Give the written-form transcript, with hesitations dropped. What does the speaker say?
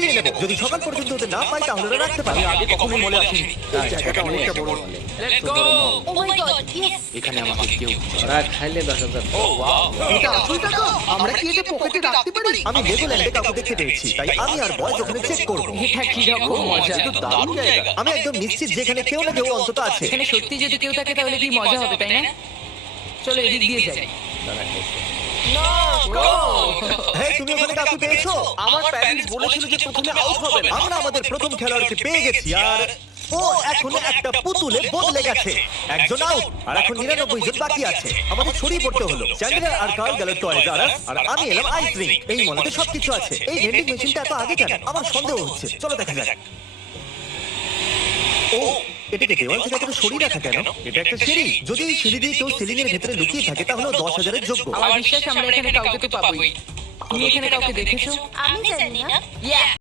ফিরিয়ে নেবো। যদি সকাল পর্যন্ত ওদের না পাই তাহলে ওরা রাখতে পারে। আগে কখনো মলে আসিনি। এই জায়গাটা অনেকটা বড়। Let's go oh my God yes এখানে আমাকে কেউ ওরা খাইলে 10,000। ও ওয়াও এটা আসল টাকা? আমরা কি এটা পকেটে রাখতে পারি? আমি লেগোল্যান্ডে কাউকে দেখতে পেয়েছি, তাই আমি আর বয়স ওখানে চেক করবো। এটা কি রকম মজা। এটা তো দারুণ জায়গা। আমি একদম নিশ্চিত যে এখানে কেউ না কেউ অন্তত আছে। এখানে সত্যি যদি কেউ থাকে তাহলে কি মজা হবে তাই না? চলো এদিক দিয়ে যাই। হ্যাঁ, তুমি ওখানে কাউকে পেয়েছো? আমার প্যারেন্টস বলেছিল যে প্রথমে আউট হবে না। আমরা আমাদের প্রথম খেলোয়াড়কে পেয়ে গেছি, আর ও এখন একটা পুতুলে বদলে গেছে। একজন আউট, আর এখন 99 জন বাকি আছে। আমাদের ছড়িয়ে পড়তে হলো। চ্যান্ডেলার আর কার্ল গেল টয়েজ আর us, আর আমি এলাম আইস রিং। এই মলেতে সবকিছু আছে। এই ভেন্ডিং মেশিনটা এত আগে কেন? আমার সন্দেহ হচ্ছে। চলো দেখা যাক। ও, এটাকে দেওয়াল থেকে এত সরিয়ে রাখা কেন? এটা একটা সিঁড়ি। যদি এই সিঁড়ি দিয়ে কেউ সিলিং এর ভেতরে লুকিয়ে থাকে তাহলে 10,000-এর যোগ্য। আমার বিশ্বাস আমরা এখানে কাউকে তো পাবোই। তুমি এখানে কাউকে দেখেছো? আমি জানি না। ইয়া